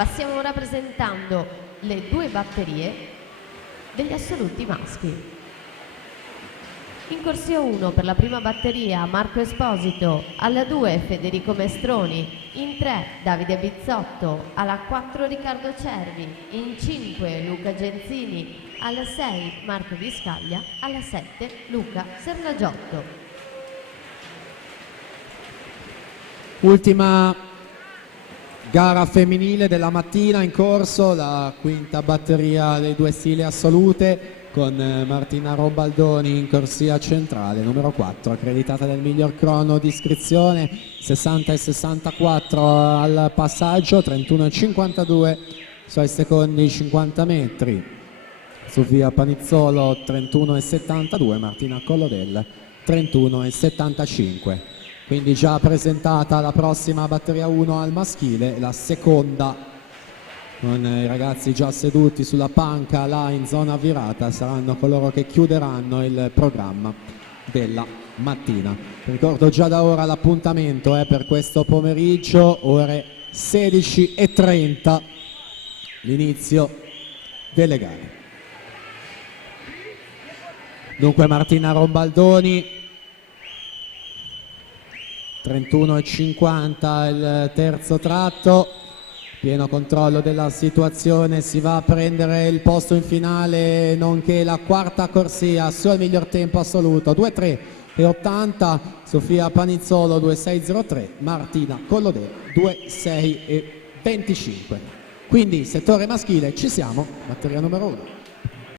Passiamo ora presentando le due batterie degli assoluti maschi. In corsia 1 per la prima batteria Marco Esposito, alla 2 Federico Mestroni, in 3 Davide Bizzotto, alla 4 Riccardo Cervi, in 5 Luca Genzini, alla 6 Marco Viscaglia, alla 7 Luca Sernagiotto. Ultima gara femminile della mattina in corso, la quinta batteria dei due stili assolute, con Martina Rombaldoni in corsia centrale, numero 4, accreditata del miglior crono di iscrizione, 60 e 64 al passaggio, 31 e 52 sui secondi 50 metri. Sofia Panizzolo 31 e 72, Martina Collodel 31 e 75. Quindi già presentata la prossima batteria 1 al maschile, la seconda con i ragazzi già seduti sulla panca là in zona virata, saranno coloro che chiuderanno il programma della mattina. Ricordo già da ora l'appuntamento per questo pomeriggio, ore 16:30, l'inizio delle gare. Dunque Martina Rombaldoni, 31,50 il terzo tratto, pieno controllo della situazione, si va a prendere il posto in finale nonché la quarta corsia al suo miglior tempo assoluto, 2:3,80, Sofia Panizzolo 2:6,03, Martina Collodè 2:6,25. Quindi settore maschile ci siamo, batteria numero 1.